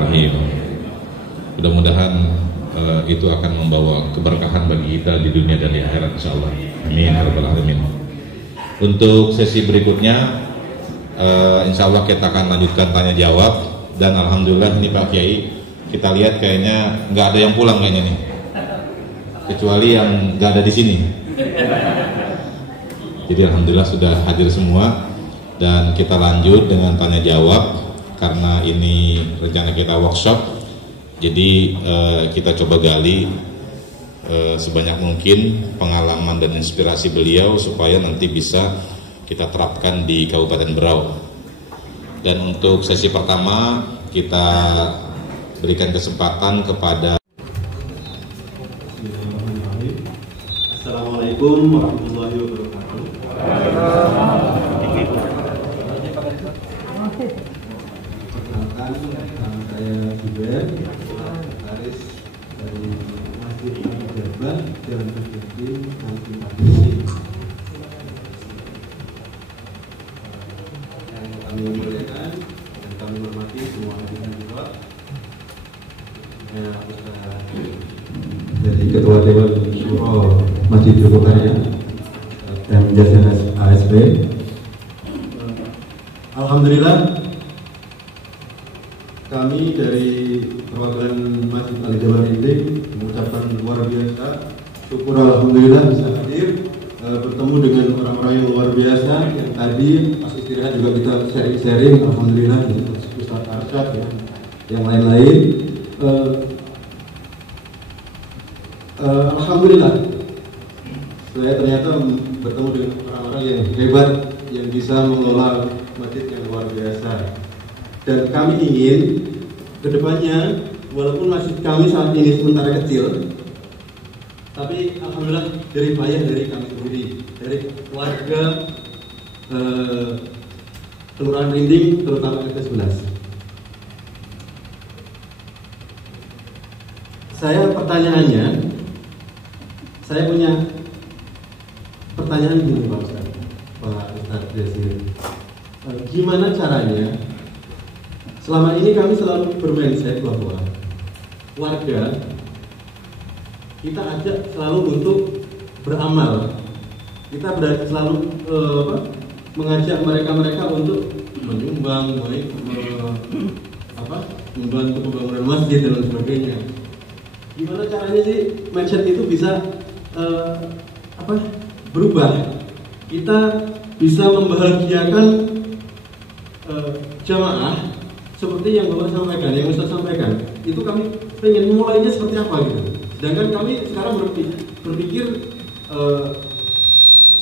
Bismillahirrahmanirrahim. Mudah-mudahan itu akan membawa keberkahan bagi kita di dunia dan di akhirat insyaallah. Amin ya rabbal alamin. Untuk sesi berikutnya insyaallah kita akan lanjutkan tanya jawab, dan alhamdulillah ini Pak Kiai, kita lihat kayaknya nggak ada yang pulang kayaknya nih, kecuali yang nggak ada di sini. Jadi alhamdulillah sudah hadir semua, dan kita lanjut dengan tanya jawab karena ini rencana kita workshop. Jadi kita coba gali sebanyak mungkin pengalaman dan inspirasi beliau supaya nanti bisa kita terapkan di Kabupaten Berau. Dan untuk sesi pertama kita berikan kesempatan kepada Assalamualaikum warahmatullahi wabarakatuh. Perkenalkan, nama saya Zubair, sekretaris dari Masjid Al-Jabar Jalan Berjati Nanti Madusi. Yang kami muliakan dan kami hormati semua hadirin di luar. Jadi Ketua Dewan Syuro Masjid Jogokarya dan Jajaran ASB. Alhamdulillah, kami dari perwakilan Masjid Al-Jabar ini mengucapkan luar biasa syukur alhamdulillah bisa hadir bertemu dengan orang-orang yang luar biasa yang tadi pas istirahat juga kita sharing-sharing, alhamdulillah dengan Ustaz Arsyad ya, yang lain-lain. Alhamdulillah saya ternyata bertemu dengan orang-orang yang hebat yang bisa mengelola masjid yang luar biasa, dan kami ingin kedepannya walaupun masjid kami saat ini sementara kecil, tapi alhamdulillah dari payah dari kami sendiri, dari warga Kelurahan Rinding terutama RT 11. Saya punya pertanyaan gini Pak Ustadz Jasir. Gimana caranya? Selama ini kami selalu bermindset bahwa warga kita ajak selalu untuk beramal. Kita selalu mengajak mereka untuk menyumbang, membantu pembangunan masjid dan sebagainya. Gimana caranya sih mindset itu bisa berubah? Kita bisa membahagiakan jamaah seperti yang Bapak sampaikan, yang Ustaz sampaikan. Itu kami pengen mulainya seperti apa gitu. Sedangkan kami sekarang berpikir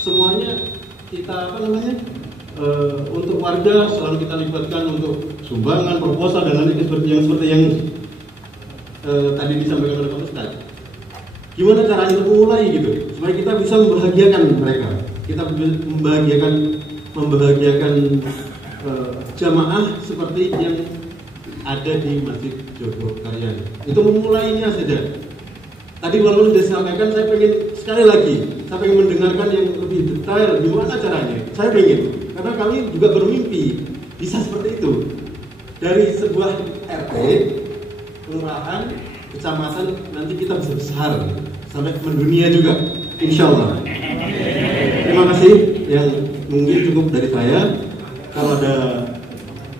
semuanya kita untuk warga selalu kita libatkan untuk sumbangan, proposal dan nanti seperti yang tadi disampaikan oleh Pak Ustaz. Gimana caranya untuk memulai gitu supaya kita bisa membahagiakan mereka, kita membahagiakan jamaah seperti yang ada di Masjid Jogokarya. Itu memulainya saja. Tadi walaupun sudah disampaikan, saya pengen sekali lagi, saya pengen mendengarkan yang lebih detail gimana caranya. Saya pengen, karena kami juga bermimpi bisa seperti itu. Dari sebuah RT, kelurahan, kecamatan, nanti kita bisa besar sampai mendunia juga, insya Allah. Terima kasih, yang mungkin cukup dari saya. Kalau ada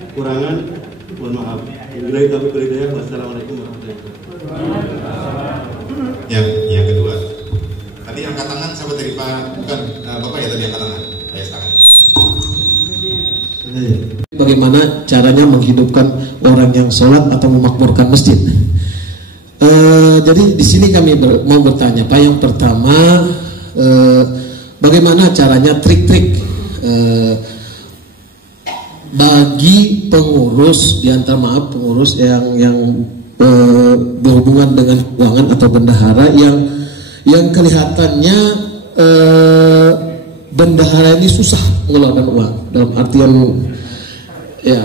kekurangan, mohon maaf. Wassalamualaikum warahmatullahi wabarakatuh. Yang kedua, tadi angkat tangan sahabat dari Pak, bukan Bapak ya tadi angkat tangan, saya tangan. Bagaimana caranya menghidupkan orang yang sholat atau memakmurkan masjid? Jadi di sini kami mau bertanya, Pak. Yang pertama, bagaimana caranya trik-trik bagi pengurus pengurus yang berhubungan dengan keuangan atau bendahara yang kelihatannya bendahara ini susah mengeluarkan uang, dalam artian ya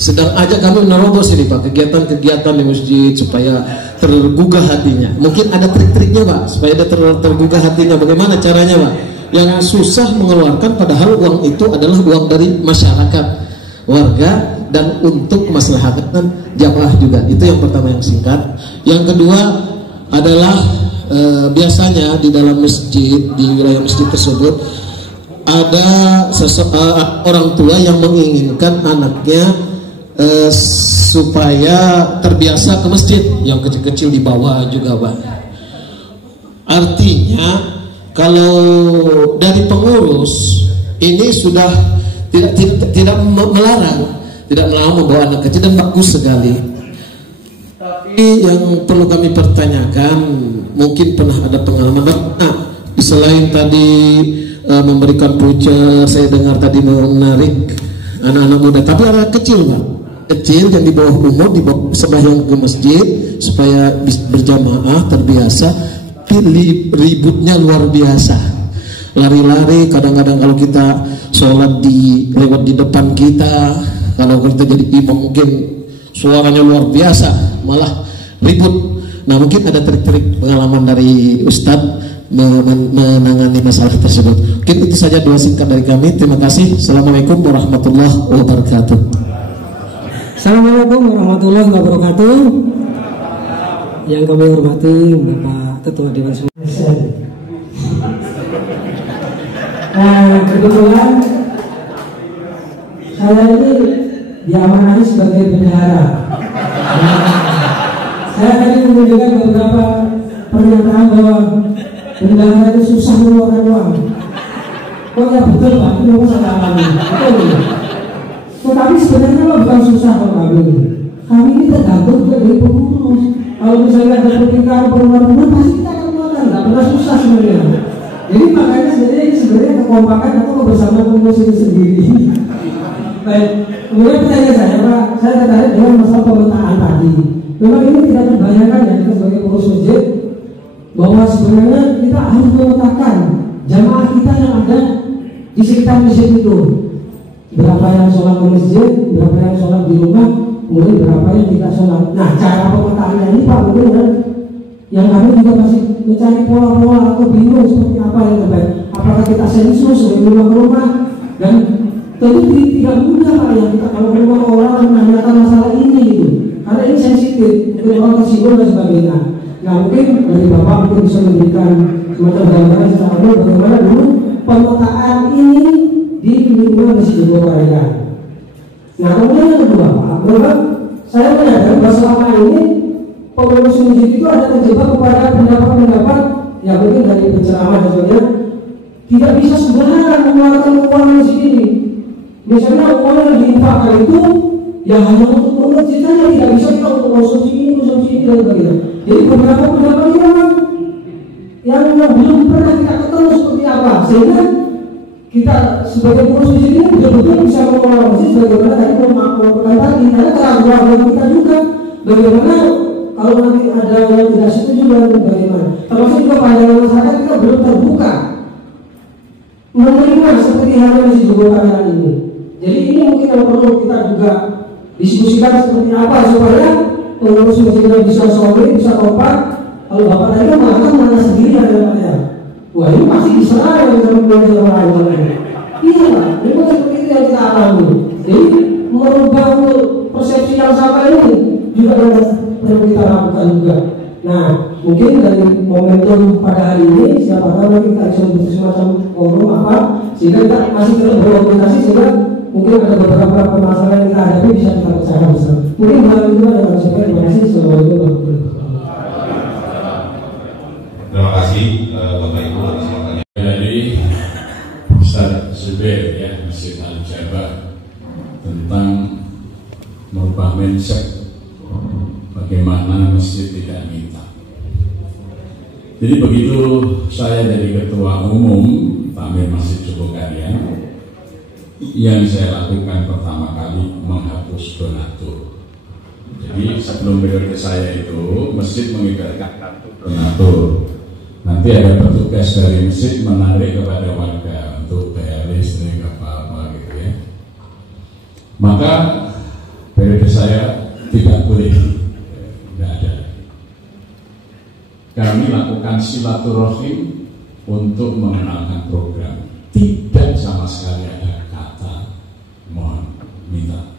sedang aja kami menerobos ini Pak kegiatan-kegiatan di masjid supaya tergugah hatinya. Mungkin ada trik-triknya Pak supaya dia tergugah hatinya. Bagaimana caranya Pak? Yang susah mengeluarkan padahal uang itu adalah uang dari masyarakat warga dan untuk kemaslahatan jamaah juga. Itu yang pertama yang singkat. Yang kedua adalah biasanya di dalam masjid, di wilayah masjid tersebut ada orang tua yang menginginkan anaknya supaya terbiasa ke masjid, yang kecil-kecil dibawa juga, Pak. Artinya kalau dari pengurus ini sudah tidak melarang membawa anak kecil, dan bagus sekali. Tapi yang perlu kami pertanyakan, mungkin pernah ada pengalaman. Nah, selain tadi memberikan voucher, saya dengar tadi menarik anak-anak muda, tapi anak kecil, Pak, kecil yang di bawah umur, dibawa sembahyang ke masjid supaya berjamaah terbiasa. Tapi ributnya luar biasa, lari-lari. Kadang-kadang kalau kita sholat lewat di depan kita, kalau kita jadi imam mungkin suaranya luar biasa, malah ribut. Nah, mungkin ada trik-trik pengalaman dari Ustadz menangani masalah tersebut. Mungkin itu saja doa singkat dari kami. Terima kasih. Assalamualaikum warahmatullahi wabarakatuh. Assalamualaikum warahmatullahi wabarakatuh. Yang kami hormati Bapak Ketua Dewan Sumberdaya. Kebetulan saya ini diamanahi sebagai bendahara. Saya tadi menunjukkan beberapa pernyataan bahwa bendahara itu susah mengeluarkan uang. Oh ya betul, Pak, itu memang saya alami. Betul. Tetapi sebenarnya bukan susah kalau kami ini tergantung juga dari pengurus. Kalau misalnya ada permintaan pengeluaran, pasti kita akan mengeluarkan, nggak pernah susah sebenarnya. Jadi makanya sebenarnya kekompakan atau kebersamaan pengurus itu sendiri. Baik, kemudian pertanyaan saya, Pak, saya tertarik dengan masalah pemetaan tadi. Memang ini tidak terbayangkan ya kita sebagai pengurus masjid, bahwa sebenarnya kita harus memetakan jamaah kita yang ada di sekitar masjid itu. Berapa yang sholat ke masjid, berapa yang sholat di rumah, kemudian berapa yang tidak sholat. Nah, cara pemetaannya ini, Pak, mungkin kan yang kami juga masih mencari pola-pola atau bingung seperti apa yang terbaik. Apakah kita sensus dari rumah ke rumah, dan tentu tidak mudah, Pak, ya kita kalau rumah orang menanyakan masalah ini gitu, karena ini sensitif, mungkin orang tersinggung dan sebagainya. Nah, mungkin dari Bapak mungkin bisa memberikan semacam gambaran secara umum bagaimana dulu pemetaan ini di lingkungan Masjid Jogokaryan. Nah, kemudian yang kedua, Pak, memang saya menyadari bahwa selama ini pengurus masjid itu ada terjebak kepada pendapat-pendapat yang mungkin dari penceramah dan sebagainya, tidak bisa sembarangan mengeluarkan uang masjid ini. Misalnya uang yang diinfakkan itu ya hanya untuk masjid saja, tidak bisa kita untuk konsumsi ini dan sebagainya. Jadi beberapa pendapat ini memang yang belum pernah kita ketemu seperti apa, sehingga kita sebagai pengurus masjid ini betul-betul bisa mengelola masjid sebagaimana tadi memaklumkan tadi, karena keluarga kita juga bagaimana kalau nanti ada yang tidak setuju dengan bagaimana. Termasuk juga pandangan masyarakat kita belum terbuka menerima seperti halnya Masjid Jogokaryan ini. Jadi ini mungkin yang perlu kita juga diskusikan seperti apa supaya pengurus masjidnya bisa solid, bisa kompak. Kalau Bapak tadi kan mengatakan mana sendiri ada yang wah ini pasti diserah yang bisa mempunyai orang lain. Iya Pak, memang seperti itu yang kita alami. Jadi merubah persepsi yang sama ini juga perlu kita lakukan juga. Nah, mungkin dari momentum pada hari ini siapa tahu nanti kita bisa membuat semacam forum apa sehingga kita masih terus berkomunikasi, sehingga mungkin ada beberapa permasalahan yang kita hadapi bisa kita pecahkan bersama. Mungkin hal itu ada yang saya terima kasih. Assalamualaikum. Terima kasih Bapak Ibu atas waktunya. Dari Ustaz Zubair ya, Masjid Al-Jabbar, tentang merubah mindset bagaimana masjid tidak minta. Jadi begitu saya jadi ketua umum Takmir Masjid Jogokaryan, yang saya lakukan pertama kali menghapus donatur. Jadi sebelum periode saya itu masjid mengibarkan kartu donatur. Nanti ada petugas dari masjid menarik kepada warga untuk bayar listrik apa-apa gitu ya. Maka periode saya tidak boleh, tidak ada. Kami lakukan silaturahim untuk mengenalkan program. Tidak sama sekali ada kata mohon minta.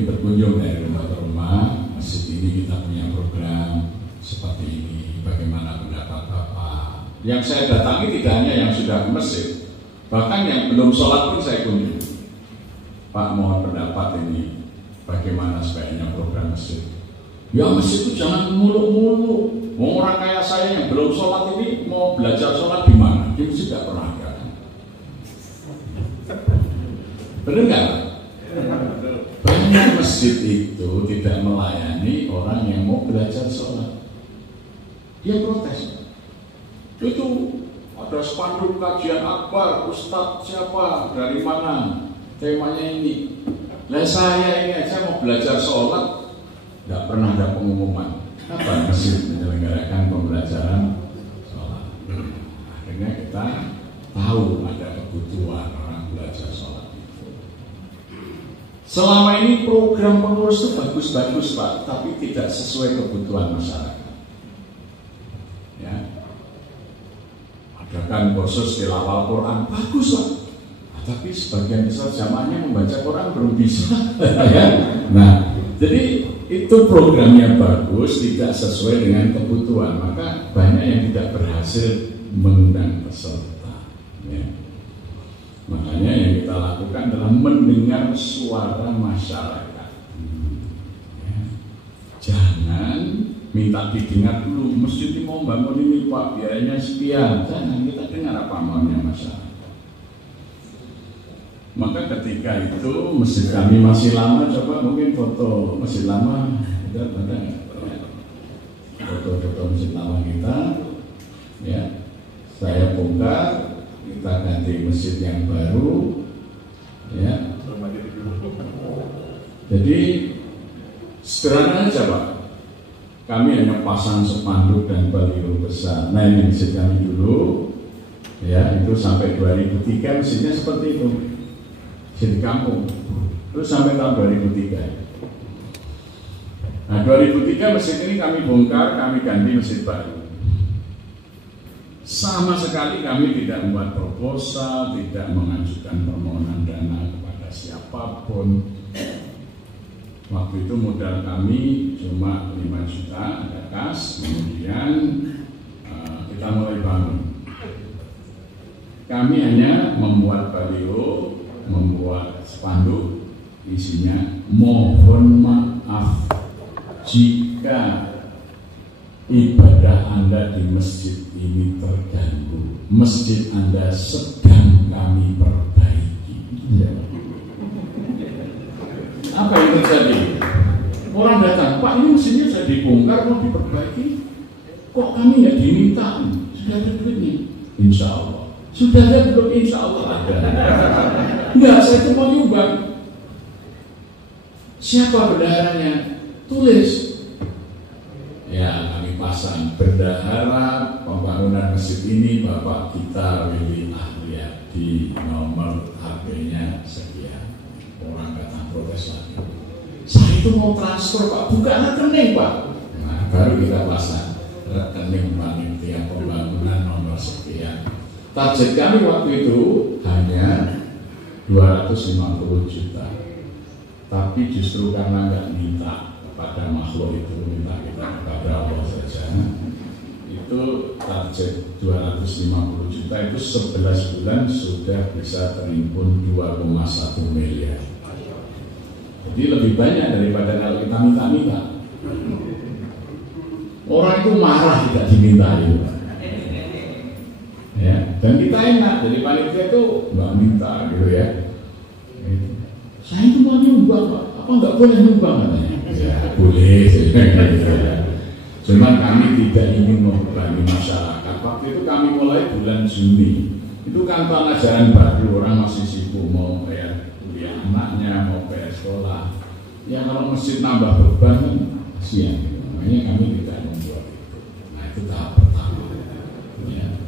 ini berkunjung dari rumah ke rumah, masjid ini kita punya program seperti ini, bagaimana pendapat Bapak. Yang saya datangi tidak hanya yang sudah ke masjid, bahkan yang belum sholat pun saya kunjungi. Pak, mohon pendapat ini, bagaimana sebaiknya program masjid. Ya masjid itu jangan muluk-muluk. Mau orang kayak saya yang belum sholat ini mau belajar sholat di mana? Di masjid tidak pernah ada. Benar nggak? Banyak masjid itu tidak melayani orang yang mau belajar sholat. Dia protes. Itu ada spanduk kajian akbar, ustadz siapa, dari mana, temanya ini. Lah saya ini aja mau belajar sholat, nggak pernah ada pengumuman. Apa masjid menyelenggarakan pembelajaran sholat? Akhirnya kita tahu ada kebutuhan orang belajar sholat itu. Selama ini program pengurus itu bagus-bagus Pak, tapi tidak sesuai kebutuhan masyarakat. Ya, adakan kursus tilawah Quran, bagus lah. Tapi sebagian besar jamaahnya membaca Quran belum bisa. Ya. Nah, jadi itu programnya bagus, tidak sesuai dengan kebutuhan, maka banyak yang tidak berhasil mengundang peserta. Ya. Makanya yang kita lakukan adalah mendengar suara masyarakat. Ya. Jangan minta didengar dulu, masjid ini mau bangun ini Pak, biayanya sekian. Jangan, kita dengar apa maunya masyarakat. Maka ketika itu masjid kami masih lama, coba mungkin foto masjid lama, ada foto-foto masjid lama kita, ya saya bongkar, kita ganti masjid yang baru, ya. Jadi sederhana aja Pak, kami hanya pasang spanduk dan baliho besar. Nah ini masjid kami dulu, ya itu sampai 2003 masjidnya seperti itu. Di kampung, terus sampai tahun 2003. Nah 2003 masjid ini kami bongkar, kami ganti masjid baru. Sama sekali kami tidak membuat proposal, tidak mengajukan permohonan dana kepada siapapun. Waktu itu modal kami cuma 5 juta, ada kas, kemudian kita mulai bangun. Kami hanya membuat baliho, membuat spanduk, isinya mohon maaf jika ibadah Anda di masjid ini terganggu. Masjid Anda sedang kami perbaiki. Ya. Apa yang terjadi? Orang datang, Pak ini masjidnya sudah dibongkar, mau diperbaiki. Kok kami nggak diminta? Sudah ada duitnya? Insya Allah. Sudah ada belum? Insya Allah ada. Enggak, saya itu mau nyumbang. Siapa bendaharanya? Tulis. Ya, kami pasang bendahara pembangunan masjid ini Bapak kita Willy Ahriyadi, nomor HP-nya sekian. Orang datang protes lagi. Saya itu mau transfer Pak, buka rekening Pak. Nah, baru kita pasang rekening panitia pembangunan nomor sekian. Target kami waktu itu hanya 250 juta. Tapi justru karena nggak minta kepada makhluk itu, minta kita kepada Allah saja, itu target 250 juta itu 11 bulan sudah bisa terimpun 2,1 miliar. Jadi lebih banyak daripada kalau kita minta-minta. Orang itu marah tidak dimintai. Ya, dan kita enak, jadi panitia itu nggak minta gitu ya. Saya itu mau nyumbang Pak, apa nggak boleh nyumbang katanya? Ya boleh, gitu ya. Cuman kami tidak ingin membebani masyarakat. Waktu itu kami mulai bulan Juni. Itu kan tahun ajaran baru, orang masih sibuk mau bayar kuliah anaknya, mau bayar sekolah. Ya kalau masjid nambah beban, kasihan. Gitu. Makanya kami tidak membuat itu. Nah itu tahap pertama. Ya.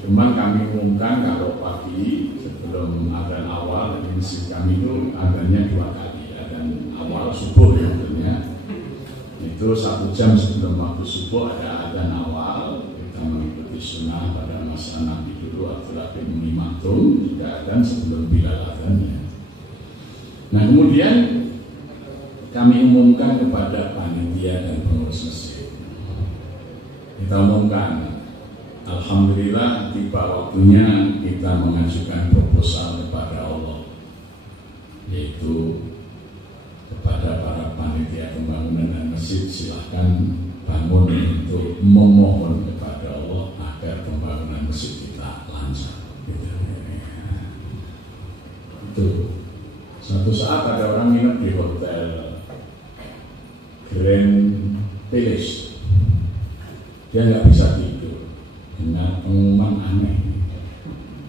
Cuman kami umumkan kalau pagi sebelum adzan awal di masjid kami itu adzannya 2 kali, adzan awal subuh ya tentunya. Itu 1 jam sebelum waktu subuh ada adzan awal, kita mengikuti sunnah pada masa Nabi dulu Abdullah bin Umi Maktum, juga adzan sebelum Bilal adzannya. Nah kemudian Kemudian kami umumkan kepada panitia dan pengurus masjid. Kita umumkan, alhamdulillah tiba waktunya kita mengajukan proposal kepada Allah, yaitu kepada para panitia pembangunan dan masjid, silahkan bangun untuk memohon kepada Allah agar pembangunan masjid kita lancar. Itu suatu saat ada orang nginep di hotel Grand Palace, dia nggak bisa tidur dengan pengumuman aneh,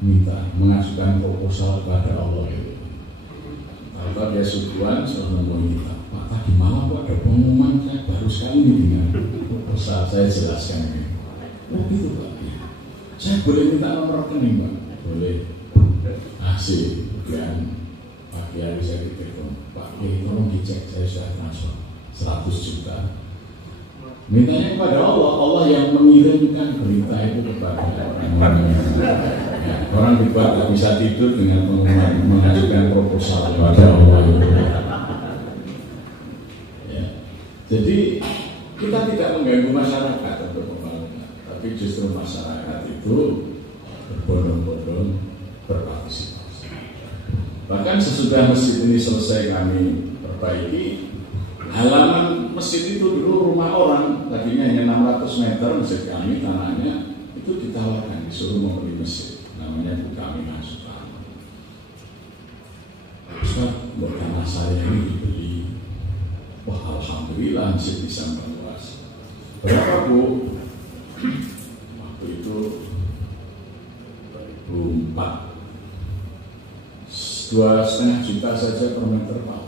minta mengajukan proposal kepada Allah itu. Kalau dia subuhan, suruh ngomong kita, Pak, tadi malam kok ada pengumuman, saya baru sekali dengan proposal, saya jelaskan ini. Oh gitu Pak, saya boleh minta nomor rekening Pak? Boleh. Asik, dan pagi hari saya ditelepon, Pak, tolong dicek, saya sudah transfer 100 juta. Mintanya kepada Allah, Allah yang mengirimkan berita itu kepada orang-orang. Ya, orang dibuat tak bisa tidur dengan pengumuman mengajukan proposal kepada Allah. Ya. Jadi kita tidak mengganggu masyarakat untuk pembangunan, tapi justru masyarakat itu berbondong-bondong berpartisipasi. Bahkan sesudah masjid ini selesai kami perbaiki, halaman masjid itu dulu rumah orang, tadinya hanya 600 meter masjid kami, tanahnya itu ditawarkan, disuruh membeli masjid, namanya Bu Kamina Sukarno. Ustaz, buat tanah saya ini dibeli, wah alhamdulillah masjid bisa meluas. Berapa Bu? Waktu itu 2004, 2,5 juta saja per meter Pak.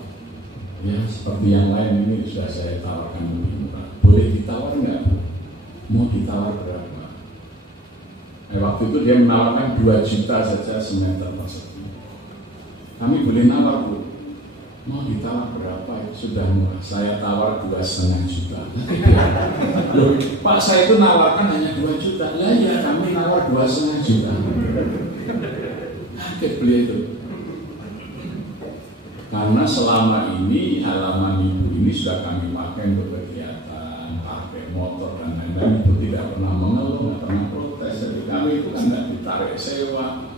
Ya, seperti yang lain ini sudah saya tawarkan lebih murah. Boleh ditawar nggak? Mau ditawar berapa? Waktu itu dia menawarkan 2 juta saja semeter persegi. Kami boleh nawar Bu. Mau ditawar berapa? Sudah murah. Saya tawar 2,5 juta. Loh, Pak, saya itu nawarkan hanya 2 juta. Lah ya, kami nawar 2,5 juta. Kaget beliau itu. Karena selama ini halaman ibu ini sudah kami pakai untuk kegiatan, pakai motor dan lain-lain, itu tidak pernah mengeluh, tidak pernah protes. Jadi kami itu kan tidak ditarik sewa.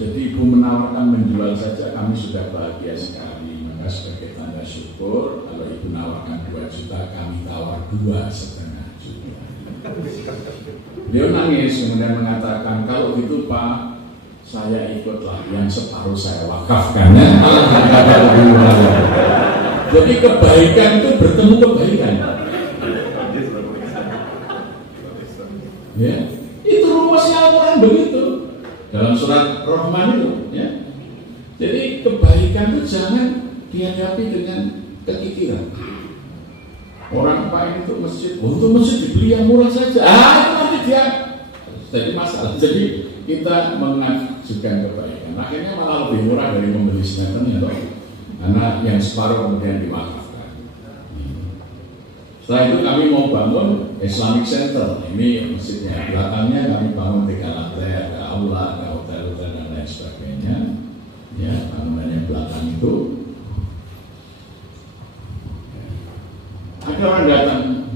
Jadi ibu menawarkan menjual saja, kami sudah bahagia sekali. Maka sebagai tanda syukur, kalau ibu nawarkan 2 juta, kami tawar 2,5 juta. Dia nangis kemudian mengatakan, kalau gitu Pak, saya ikutlah, yang separuh saya wakafkan. Jadi kebaikan itu bertemu kebaikan. Ya, itu rumusnya Al-Quran begitu. Dalam surat Rahman itu, ya. Jadi kebaikan itu jangan dihadapi dengan kekikiran. Orang Pak untuk masjid, untuk masjid dibeli yang murah saja. Itu nanti dia jadi masalah. Jadi kita mengajukan kebaikan, akhirnya malah lebih murah dari membeli semeternya toh, karena yang separuh kemudian diwakafkan. Setelah itu kami mau bangun Islamic Center, ini masjidnya. Belakangnya kami bangun 3 lantai, ada aula, ada hotel-hotel dan lain sebagainya. Ya, bangunannya belakang itu. Ada orang datang.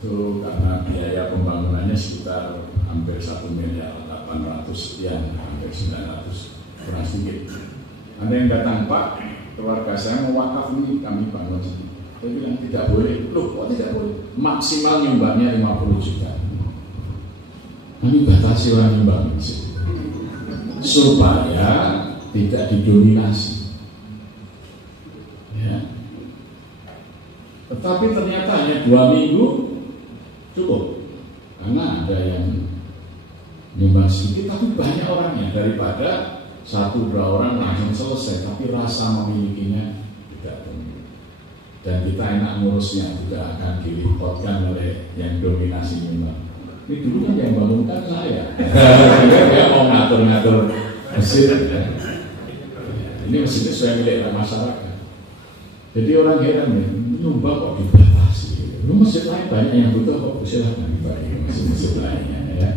Itu karena biaya pembangunannya sekitar hampir 1.800.000.000 sekian, hampir 900, kurang sedikit. Ada yang datang, Pak, keluarga saya mau wakaf ini, kami bangun sini. Saya bilang tidak boleh. Loh, kok tidak boleh? Maksimal nyumbangnya 50 juta. Kami batasi orang nyumbang supaya tidak didominasi. Ya. Tetapi ternyata hanya 2 minggu cukup, karena ada yang nyumbang sedikit tapi banyak orangnya, daripada 1-2 orang langsung selesai tapi rasa memilikinya tidak penuh, dan kita enak ngurusnya, tidak akan dilipotkan oleh yang dominasi nyumbang. Ini dulu kan yang bangunkan saya. Dia mau ngatur-ngatur masjid. Ini masjid sesuai milik masyarakat. Jadi orang heran nih, nyumbang kok dibatasi. Lu masjid lain banyak yang butuh kok, silahkan dibagi masjid lainnya ya.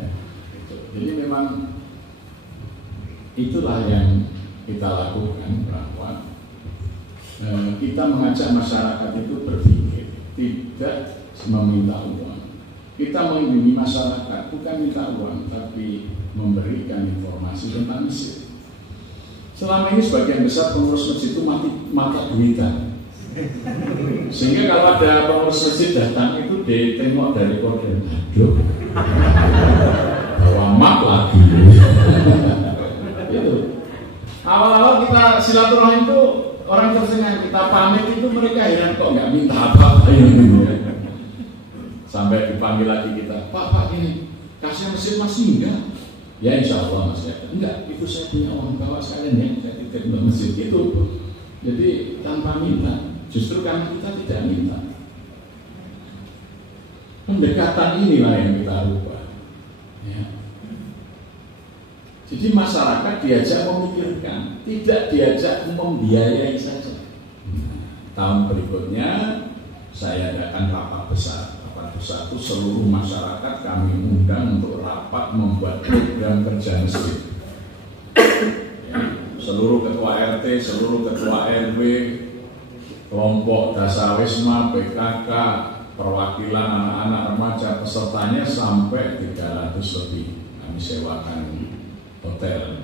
Jadi memang itulah yang kita lakukan bahwa kita mengajak masyarakat itu berpikir, tidak meminta uang. Kita melindungi masyarakat bukan minta uang, tapi memberikan informasi tentang masjid. Selama ini sebagian besar pengurus masjid itu mata duitan, sehingga kalau ada pengurus masjid datang itu ditengok dari korden, aduh, bawa mak lagi. Itu awal-awal kita silaturahim itu orang tersengang, kita pamit itu mereka heran kok nggak minta apa-apa ini. Sampai dipanggil lagi kita, Pak ini kasih mesin masih enggak? Ya insya Allah Mas ya. Enggak, itu saya punya uang bawa sekalian ya, saya titip mesin itu. Jadi tanpa minta, justru karena kita tidak minta. Pendekatan inilah yang kita rubah. Ya. Jadi masyarakat diajak memikirkan, tidak diajak membiayai saja. Tahun berikutnya saya adakan rapat besar. Satu seluruh masyarakat kami undang untuk rapat membuat program kerja masjid. Ya, seluruh ketua RT, seluruh ketua RW, kelompok Dasawisma, PKK, perwakilan anak-anak remaja, pesertanya sampai 300 lebih. Kami sewakan hotel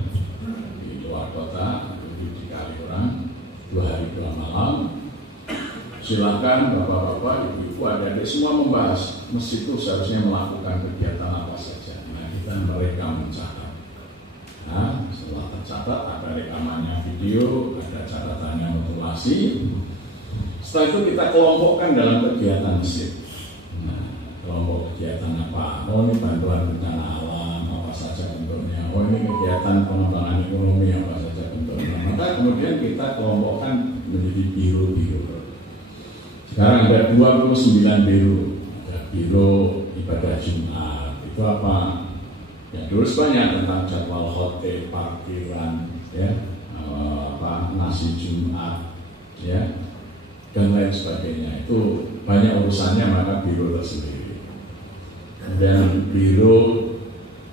di luar kota, di Kaliurang, 2 hari 2 malam. Silakan bapak-bapak, ibu-ibu, adik-adik semua membahas masjid itu seharusnya melakukan kegiatan apa saja. Nah, kita mereka mencatat. Nah, setelah tercatat ada rekamannya video, ada catatannya modulasi. Setelah itu kita kelompokkan dalam kegiatan masjid. Nah, kelompok kegiatan apa? Oh ini bantuan bencana alam, apa saja bentuknya. Oh ini kegiatan pengembangan ekonomi, apa saja bentuknya. Maka kemudian kita kelompokkan menjadi biro-biro. Sekarang ada 29 biro. Ada biro ibadah Jumat. Itu apa? Ya dulu banyak tentang jadwal hotel, parkiran, ya, nasi Jumat, ya, dan lain sebagainya. Itu banyak urusannya, maka biro tersendiri. Kemudian biro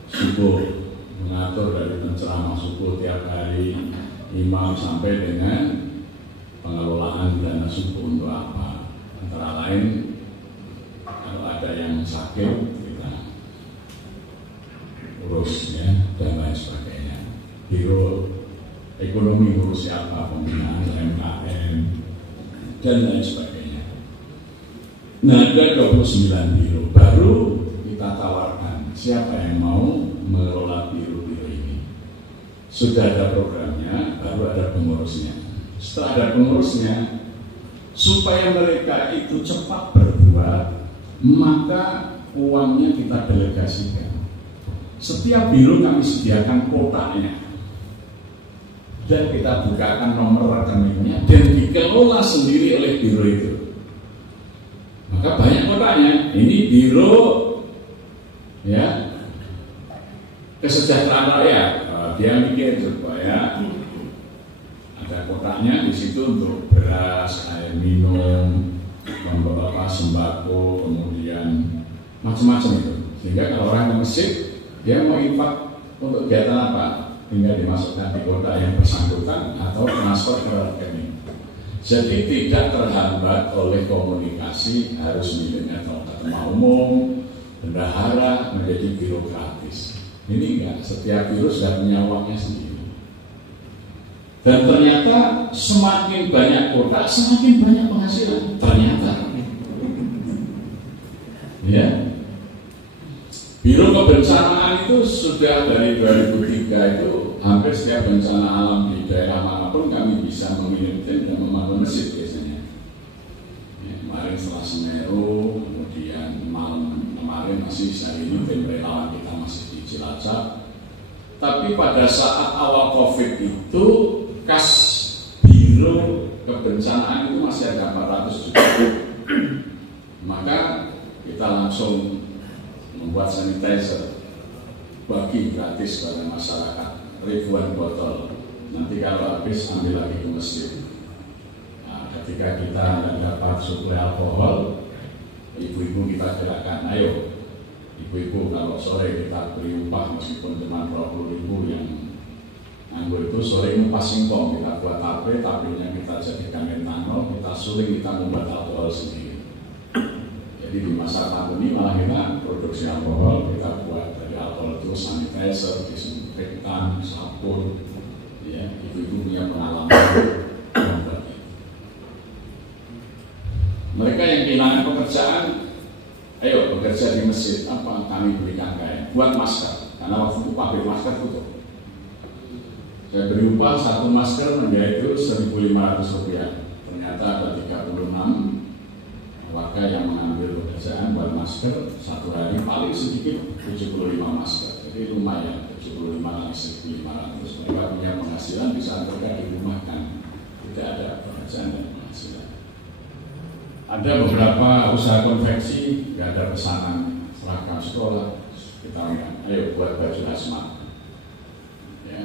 subuh, mengatur dari penceramah subuh tiap hari, imam sampai dengan pengelolaan dana subuh untuk apa. Antara lain kalau ada yang sakit kita urus ya, dan lain sebagainya. Biro ekonomi ngurus siapa, pembinaan UMKM dan lain sebagainya. Nah ada 29 biro baru kita tawarkan siapa yang mau mengelola biro-biro ini. Sudah ada programnya, baru ada pengurusnya. Setelah ada pengurusnya, supaya mereka itu cepat berbuat, maka uangnya kita delegasikan. Setiap biro kami sediakan kotaknya dan kita bukakan nomor rekeningnya dan dikelola sendiri oleh biro itu. Maka banyak kotaknya. Ini biro ya kesejahteraan rakyat. Dia mikir supaya ada kotaknya di situ untuk beras, air minum, beberapa sembako, kemudian macam-macam itu. Sehingga kalau orang ke masjid, dia mau infak untuk kegiatan apa, tinggal dimasukkan di kotak yang bersangkutan atau transfer ke rekening. Jadi tidak terhambat oleh komunikasi harus miliknya ketua umum, bendahara menjadi birokratis. Ini enggak, setiap biro sudah punya uangnya sendiri. Dan ternyata semakin banyak kotak, semakin banyak penghasilan. Ternyata, ya, Biro Kebencanaan itu sudah dari 2003 itu hampir setiap bencana alam di daerah manapun kami bisa mengirim tim dan membangun masjid biasanya. Ya, kemarin setelah Semeru, kemudian malam kemarin masih hari ini tim relawan kita masih di Cilacap. Tapi pada saat awal COVID itu kas biro kebencanaan itu masih ada 400 juta. Maka kita langsung membuat sanitizer bagi gratis pada masyarakat, ribuan botol. Nanti kalau habis ambil lagi ke masjid. Nah, ketika kita dapat suplai alkohol, ibu-ibu kita gerakkan, ayo ibu-ibu kalau sore kita beri upah meskipun cuma 20.000 yang Anggur itu sore ngupas singkong, kita buat tape-nya kita jadikan etanol, kita suling, kita membuat alkohol sendiri. Jadi di masa pandemi malah kita produksi alkohol, kita buat dari alkohol itu sanitizer, disinfektan, sabun. Ya, ibu-ibu punya pengalaman. Mereka yang kehilangan pekerjaan, ayo bekerja di masjid, apa kami berikan kain, buat masker, karena waktu itu pabrik masker tutup. Saya beri upah satu masker menjahit itu Rp1.500. Ternyata ada 36 warga yang mengambil pekerjaan buat masker satu hari paling sedikit 75 masker. Jadi lumayan 75 kali 1.500. Mereka punya penghasilan bisa mereka dirumahkan, tidak ada pekerjaan dan penghasilan. Ada beberapa usaha konveksi, nggak ada pesanan seragam sekolah. Kita bilang, ayo buat baju hazmat. Ya.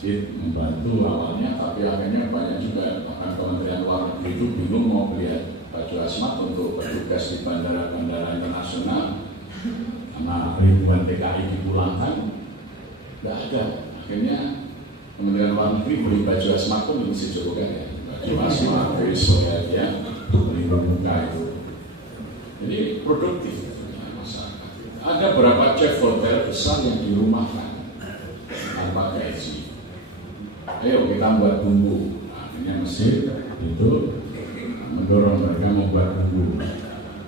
Membantu awalnya, tapi akhirnya banyak juga bahkan Kementerian Luar Negeri itu bingung mau beli baju hazmat untuk bertugas di bandara-bandara internasional karena ribuan TKI dipulangkan, nggak ada. Akhirnya Kementerian Luar Negeri beli baju hazmat pun mesti coba kan ya, baju hazmat, besok ya, pelindung muka itu. Jadi produktif masyarakat. Ada beberapa chef hotel besar yang dirumahkan tanpa gaji. Ayo kita buat bumbu. Akhirnya mesin itu mendorong mereka membuat bumbu.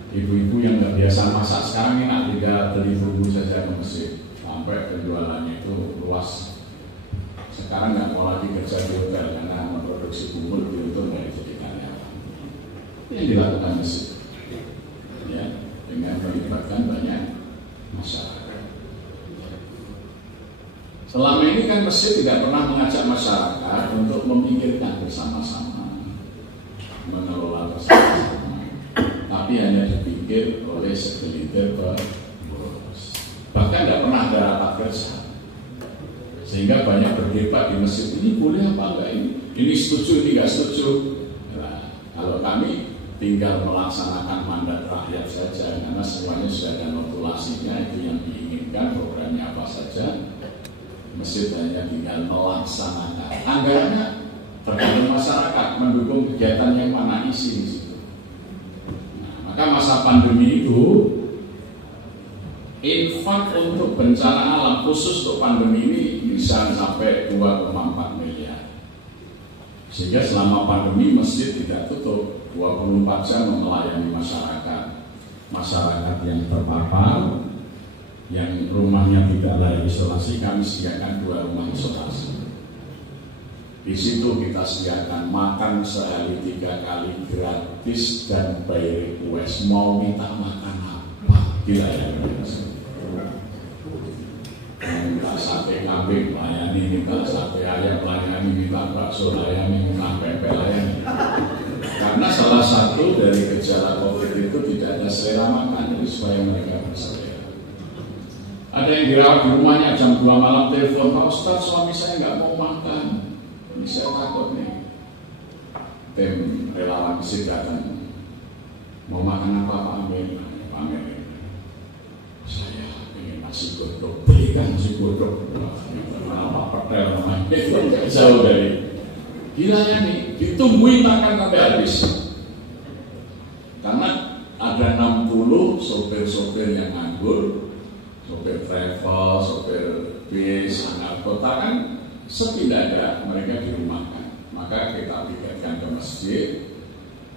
Ibu-ibu yang nggak biasa masak sekarang ini tidak beli bumbu saja ke mesin, sampai penjualannya itu luas. Sekarang nggak mau lagi kerja di hotel karena memproduksi bumbu lebih untung dari jadi karyawan. Ini dilakukan mesin, ya, dengan melibatkan banyak masyarakat. Selama ini kan masjid tidak pernah mengajak masyarakat untuk memikirkan bersama-sama, mengelola bersama-sama, tapi hanya dipikir oleh segelintir pengurus. Bahkan tidak pernah ada rapat kerja, sehingga banyak berdebat di masjid, ini boleh apa enggak ini setuju, ini enggak setuju. Nah, kalau kami tinggal melaksanakan mandat rakyat saja, karena semuanya sudah ada notulasinya, itu yang diinginkan, programnya apa saja. Masjid hanya tinggal melaksanakan. Anggarannya tergantung masyarakat mendukung kegiatan yang mana isi di situ. Nah, maka masa pandemi itu infak untuk bencana alam khusus untuk pandemi ini bisa sampai 2,4 miliar. Sehingga selama pandemi masjid tidak tutup, 24 jam melayani masyarakat. Masyarakat yang terpapar, yang rumahnya tidak layak isolasi, kami sediakan 2 rumah isolasi. Di situ kita sediakan makan sehari 3 kali gratis dan by request. Mau minta makan apa? Tidak ada yang minta sate kambing layani, minta sate ayam layani, minta bakso layani, minta pempek layani. Karena salah satu dari gejala COVID itu tidak ada selera makan, jadi supaya mereka berselera. Ada yang dirawat di rumahnya jam 2 malam telepon, Pak Ustaz suami saya nggak mau makan, ini saya takut nih. Tim relawan masjid datang, mau makan apa Pak Amir? Pak Amir, saya ingin nasi godok, belikan nasi godok. Nama pertel namanya, itu jauh dari. Dilayani, ditungguin makan sampai habis. Karena ada 60 sopir-sopir yang nganggur, sopir travel, sopir bis, anak kota kan sepi ada, mereka dirumahkan. Maka kita pikirkan ke masjid,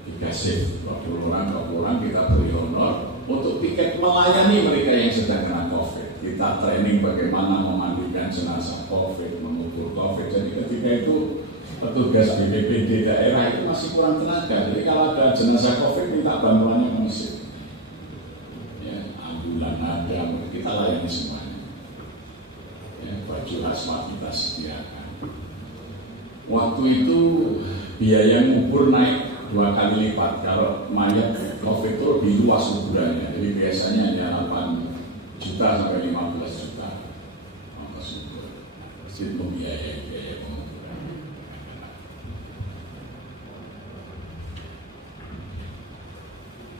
dikasih 20 orang kita beri honor untuk tiket melayani mereka yang sedang kena COVID. Kita training bagaimana memandikan jenazah COVID, mengukur COVID. Jadi ketika itu petugas BPBD daerah itu masih kurang tenaga. Jadi kalau ada jenazah COVID minta bantuannya ke masjid. Ya, ambulan ada, kita layani semuanya. Ya, baju hazmat kita sediakan. Waktu itu biaya ngubur naik 2 kali lipat. Kalau mayat COVID itu lebih luas kuburannya. Jadi biasanya hanya 8 juta sampai 15 juta. Masjid membiayai biaya penguburan.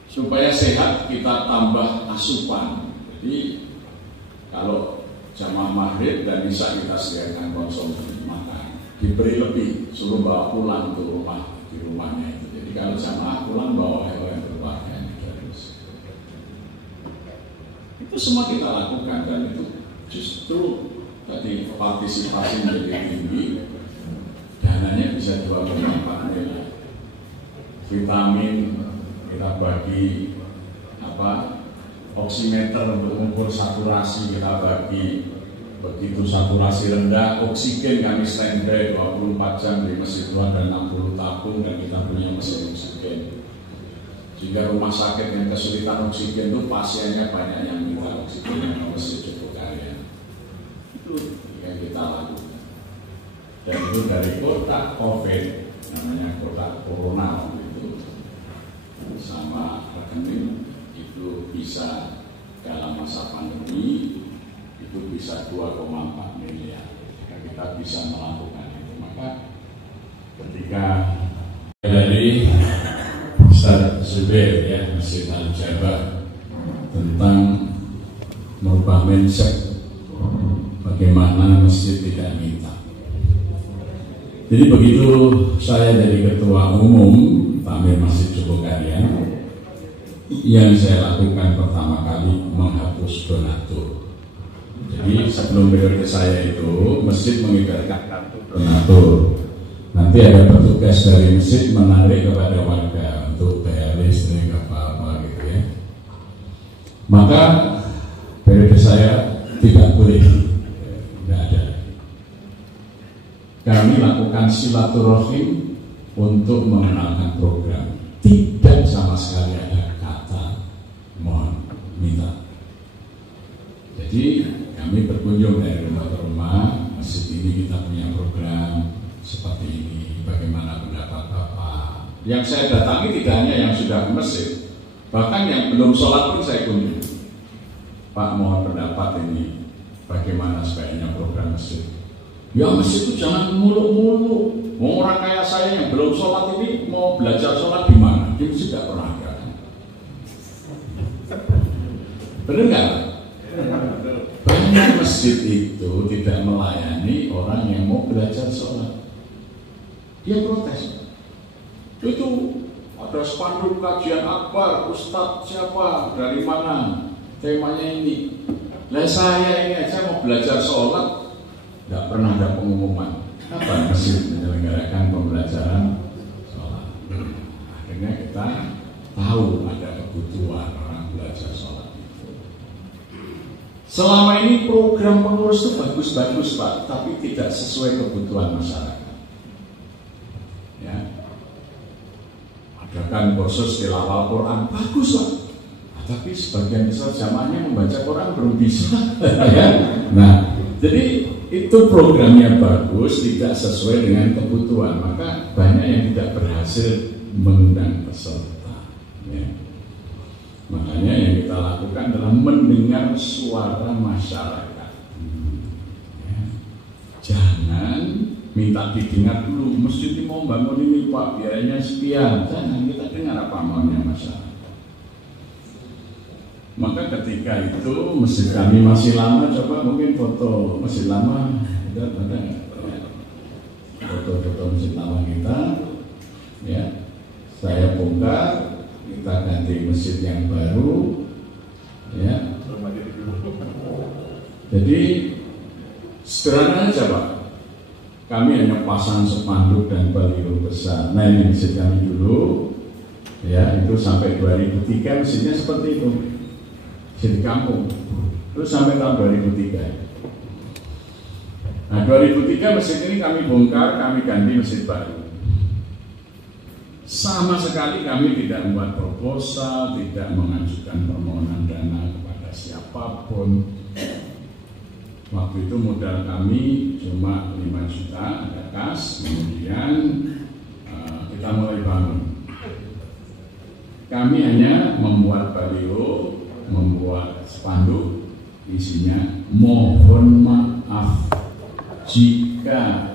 Supaya sehat kita tambah asupan. Jadi kalau jamaah maghrib dan isya kita sediakan konsumsi makan. diberi lebih, suruh bawa pulang ke rumah, di rumahnya itu. Jadi kalau jamaah pulang bawa oleh keluarganya terus. Itu semua kita lakukan, dan itu justru tadi partisipasi menjadi tinggi, dananya bisa 2,4 miliar. Vitamin kita bagi oximeter untuk mengukur saturasi kita bagi. Begitu saturasi rendah, oksigen kami standby 24 jam di Masjid itu ada 60 tabung dan kita punya mesin oksigen. Jika rumah sakit yang kesulitan oksigen itu pasiennya banyak yang minta oksigen yang Masjid Jogokaryan. Itu yang kita lakukan. Dan itu dari kotak COVID, namanya kotak corona itu, sama rekening itu bisa dalam masa pandemi itu bisa 2,4 miliar. Jika kita bisa melakukan itu, maka ketika dari Ustaz Zubair ya, Masjid Al-Jabbar tentang merubah mindset bagaimana masjid tidak minta. Jadi begitu saya jadi ketua umum Takmir Masjid Jogokaryan, yang saya lakukan pertama kali menghapus donatur. Jadi sebelum periode saya itu masjid mengibarkan kartu donatur. Nanti ada petugas dari masjid menarik kepada warga untuk bayar listrik apa-apa gitu ya. Maka periode saya tidak boleh, tidak ada. Kami lakukan silaturahim untuk mengenalkan program. Tidak sama sekali ada kata mohon minta. Jadi kami berkunjung dari rumah ke rumah, masjid ini kita punya program seperti ini, bagaimana pendapat Bapak. Yang saya datangi tidak hanya yang sudah ke masjid, bahkan yang belum sholat pun saya kunjungi. Pak, mohon pendapat ini, bagaimana sebaiknya program masjid. Ya masjid itu jangan muluk-muluk. Mau orang kayak saya yang belum sholat ini mau belajar sholat di mana? Di masjid tidak pernah ada. Benar nggak? Banyak masjid itu tidak melayani orang yang mau belajar sholat. Dia protes. Itu ada spanduk kajian akbar, ustadz siapa, dari mana, temanya ini. Lah saya ini aja mau belajar sholat, tidak pernah ada pengumuman kapan masjid menyelenggarakan pembelajaran sholat. Akhirnya kita tahu ada kebutuhan orang belajar sholat itu. Selama ini program pengurus itu bagus-bagus Pak, tapi tidak sesuai kebutuhan masyarakat. Ya, adakan kursus tilawah Quran, bagus Pak. Tapi sebagian besar jamaahnya membaca Quran belum bisa. Ya. Nah, jadi itu programnya bagus, tidak sesuai dengan kebutuhan, maka banyak yang tidak berhasil mengundang peserta. Ya. Makanya yang kita lakukan adalah mendengar suara masyarakat. Ya. Jangan minta didengar dulu, masjid ini mau bangun ini Pak, biayanya sekian. Jangan, kita dengar apa maunya masyarakat. Maka ketika itu masjid kami masih lama, coba mungkin foto masjid lama, ada foto-foto masjid lama kita, ya saya bongkar, kita ganti masjid yang baru, ya. Jadi sederhana aja Pak, kami hanya pasang spanduk dan baliho besar. Nah ini masjid kami dulu, ya itu sampai 2003 masjidnya seperti itu. Di kampung, terus sampai tahun 2003. Nah 2003 masjid ini kami bongkar, kami ganti masjid baru. Sama sekali kami tidak membuat proposal, tidak mengajukan permohonan dana kepada siapapun. Waktu itu modal kami cuma 5 juta, ada kas, kemudian kita mulai bangun. Kami hanya membuat baliho, membuat spanduk, isinya mohon maaf jika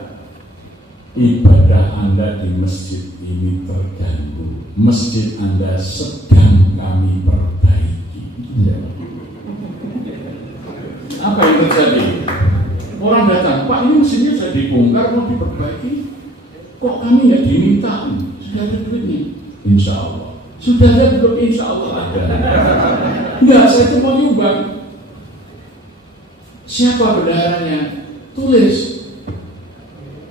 ibadah Anda di masjid ini terganggu. Masjid Anda sedang kami perbaiki. Apa yang terjadi? Orang datang, Pak Pak, ini mesinnya sudah dibongkar, mau diperbaiki, kok kami nggak diminta? Sudah ada duitnya? Insya Allah. Sudah ada belum? Insya Allah ada. Enggak, saya itu mau nyumbang. Siapa bendaharanya? Tulis.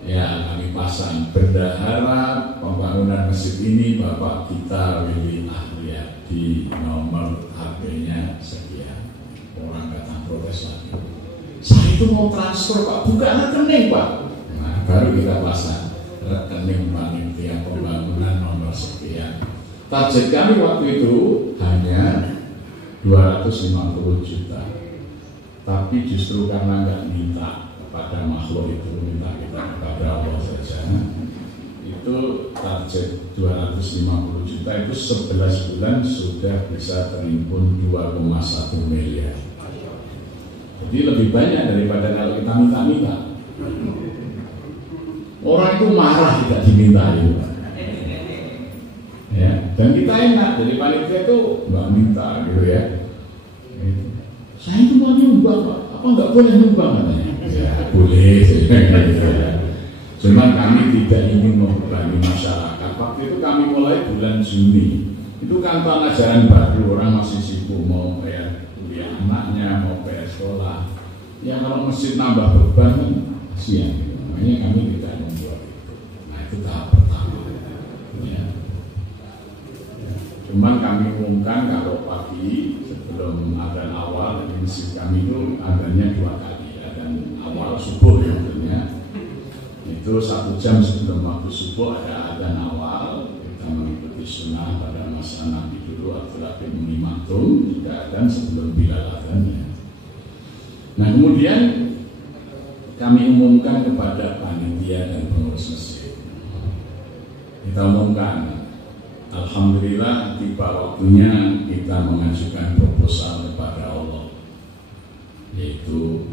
Ya, kami pasang bendahara pembangunan masjid ini Bapak kita Willy Ahliadi, nomor HP-nya sekian. Orang datang protes lagi. Saya itu mau transfer Pak, bukan rekening Pak. Nah, baru kita pasang rekening panitia pembangunan nomor sekian. Target kami waktu itu hanya 250 juta. Tapi justru karena nggak minta kepada makhluk itu, minta kita kepada Allah saja, itu target 250 juta itu 11 bulan sudah bisa terimpun 2,1 miliar. Jadi lebih banyak daripada kalau kita minta-minta. Orang itu marah tidak dimintai, ya. Dan kita enak, jadi panitia itu nggak minta gitu ya. Saya itu mau nyumbang Pak, apa nggak boleh nyumbang katanya? Ya boleh, cuman kami tidak ingin membebani masyarakat. Waktu itu kami mulai bulan Juni, itu kan tahun ajaran baru, orang masih sibuk mau bayar kuliah anaknya, mau bayar sekolah. Ya kalau masjid nambah beban, kasihan. Makanya kami tidak membuat itu. Nah itu tahap pertama. Ya. Cuman kami umumkan kalau pagi sebelum adzan awal, di masjid kami itu adzannya 2 kali. Adzan awal subuh ya tentunya. Itu 1 jam sebelum waktu subuh ada adzan awal. Kita mengikuti sunnah pada masa Nabi dulu Abdullah bin Umi Maktum, juga adzan sebelum Bilal adzannya. Nah kemudian kami umumkan kepada panitia dan pengurus masjid. Kita umumkan, alhamdulillah tiba waktunya kita mengajukan proposal kepada Allah, yaitu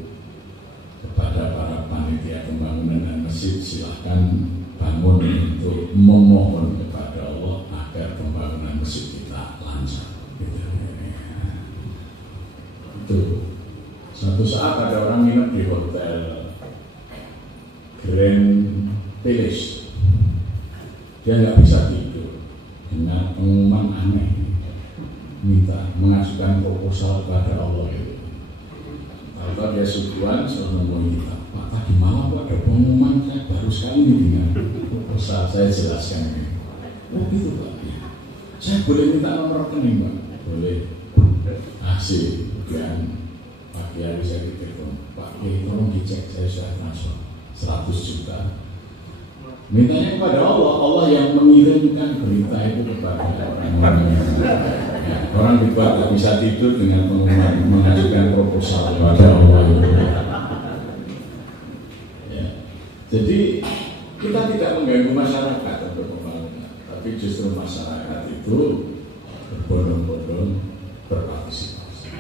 kepada para panitia pembangunan dan masjid, silahkan bangun untuk memohon kepada Allah agar pembangunan masjid kita lancar. Itu suatu saat ada orang nginep di hotel Grand Palace, dia nggak bisa tidur dengan pengumuman aneh, minta mengajukan proposal kepada Allah itu. Kalau dia subuhan selalu ngomong kita, Pak tadi malam ada pengumuman, saya baru sekali ini dengan proposal, saya jelaskan ini. Oh gitu Pak, saya boleh minta nomor rekening Pak? Boleh. Asik, dan pagi hari saya ditelepon, Pak tolong dicek, saya sudah transfer 100 juta. Mintanya kepada Allah, Allah yang mengirimkan berita itu kepada orang-orang. Ya, orang juga tidak bisa tidur dengan mengajukan proposal kepada Allah. Ya. Jadi kita tidak mengganggu masyarakat untuk pembangunan, tapi justru masyarakat itu berbondong-bondong berpartisipasi.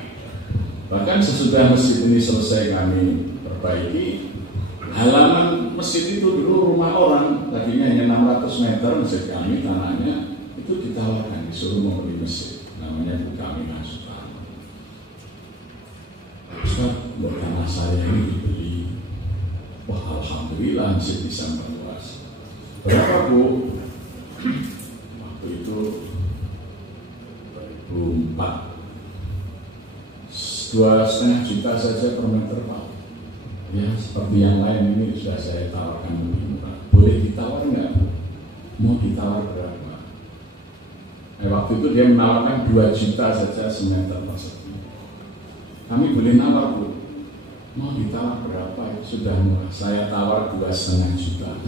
Bahkan sesudah masjid ini selesai kami perbaiki, halaman masjid itu dulu rumah orang, tadinya hanya 600 meter masjid kami, tanahnya itu ditawarkan, disuruh membeli masjid, namanya Bukami Nasukan. Ustaz, buat tanah saya ini dibeli, wah alhamdulillah masjid bisa meluas. Berapa Bu? Waktu itu 2004, 2,5 juta saja per meter Pak. Ya seperti yang lain ini sudah saya tawarkan lebih murah. Boleh ditawar nggak? Mau ditawar berapa? Waktu itu dia menawarkan 2 juta saja semeter persegi. Kami boleh nawar Bu. Mau ditawar berapa? Sudah murah. Saya tawar 2,5 juta.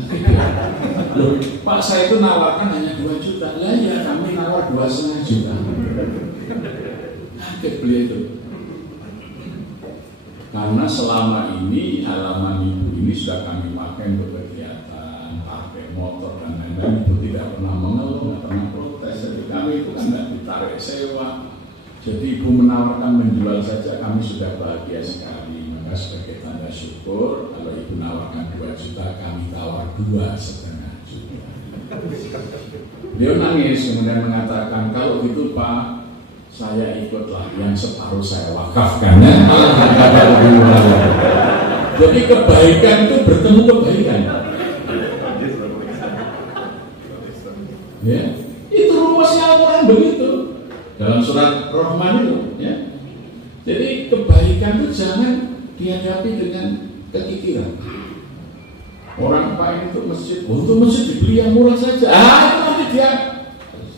Loh, Pak saya itu nawarkan hanya 2 juta. Lah ya kami nawar 2,5 juta. Kaget beliau itu. Karena selama ini halaman ibu ini sudah kami pakai untuk kegiatan, pakai motor dan lain-lain, itu tidak pernah mengeluh, tidak pernah protes. Jadi kami itu kan tidak ditarik sewa. Jadi ibu menawarkan menjual saja, kami sudah bahagia sekali. Maka sebagai tanda syukur, kalau ibu menawarkan 2 juta, kami tawar 2,5 juta. Dia nangis kemudian mengatakan, kalau gitu Pak, saya ikutlah, yang separuh saya wakafkan. Jadi kebaikan itu bertemu kebaikan. Ya, itu rumusnya Al-Quran begitu dalam surat Rahman itu. Ya. Jadi kebaikan itu jangan dihadapi dengan kekikiran. Orang pengen untuk masjid dibeli yang murah saja. Itu nanti dia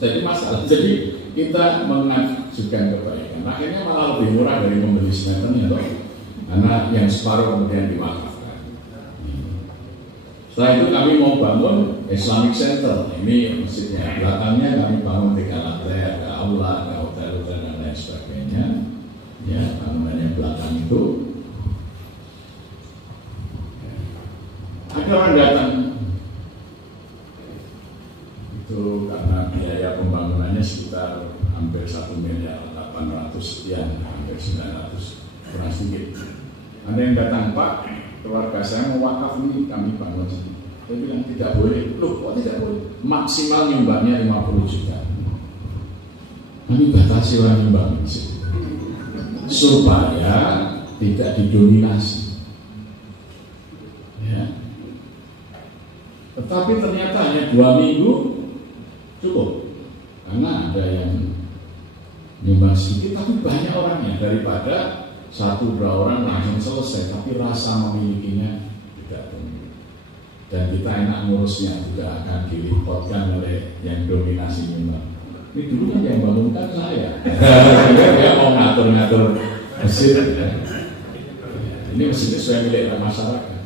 jadi masalah. Jadi kita mengajukan kebaikan. Akhirnya malah lebih murah dari membeli sinetron ya toh. Karena yang separuh kemudian diwakafkan. Setelah itu kami mau bangun Islamic Center. Ini masjidnya. Belakangnya kami bangun 3 lantai, ada aula, ada hotel dan lain sebagainya. Ya, bangunannya belakang itu. Ada orang datang. Itu karena biaya pembangunannya sekitar hampir 1.800.000.000 sekian, hampir 900, kurang sedikit. Ada yang datang, Pak, keluarga saya mau wakaf ini, kami bangun sini. Saya bilang tidak boleh. Loh, kok tidak boleh? Maksimal nyumbangnya 50 juta. Kami batasi orang nyumbang supaya tidak didominasi. Ya. Tetapi ternyata hanya 2 minggu cukup, karena ada yang nyumbang sedikit tapi banyak orangnya, daripada 1-2 orang langsung selesai tapi rasa memilikinya tidak tumbuh. Dan kita enak ngurusnya, tidak akan dilipotkan oleh yang dominasi nyumbang. Ini dulu kan yang bangunkan saya. Dia mau ngatur-ngatur masjid. Ini masjidnya sudah milik masyarakat.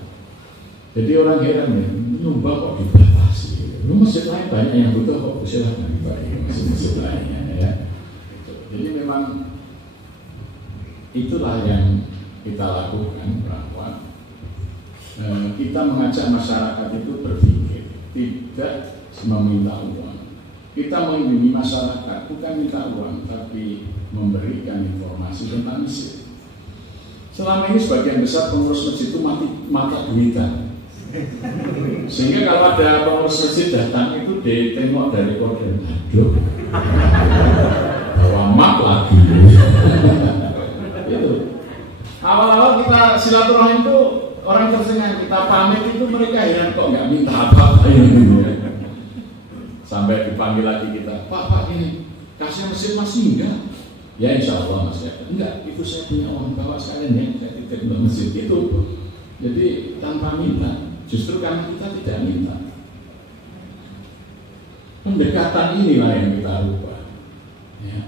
Jadi orang heran ya, nyumbang kok dibatasi. Ini masjid lain banyak yang butuh kok, silahkan dibagi masjid lainnya ya. Jadi memang itulah yang kita lakukan, bahwa kita mengajak masyarakat itu berpikir, tidak meminta uang. Kita melindungi masyarakat bukan minta uang, tapi memberikan informasi tentang masjid. Selama ini sebagian besar pengurus masjid itu mata duitan. Sehingga kalau ada pengurus masjid datang itu ditengok dari kode, aduh, bawa map lagi. Itu. Awal-awal kita silaturahim itu orang tersengang, kita pamit itu mereka heran kok nggak minta apa-apa ini. Sampai dipanggil lagi kita, Pak ini kasih mesin masih enggak? Ya insya Allah Mas ya. Enggak, itu saya punya uang, bawa sekalian ya, saya titip untuk mesin itu. Jadi tanpa minta, justru karena kita tidak minta. Pendekatan inilah yang kita rubah. Ya.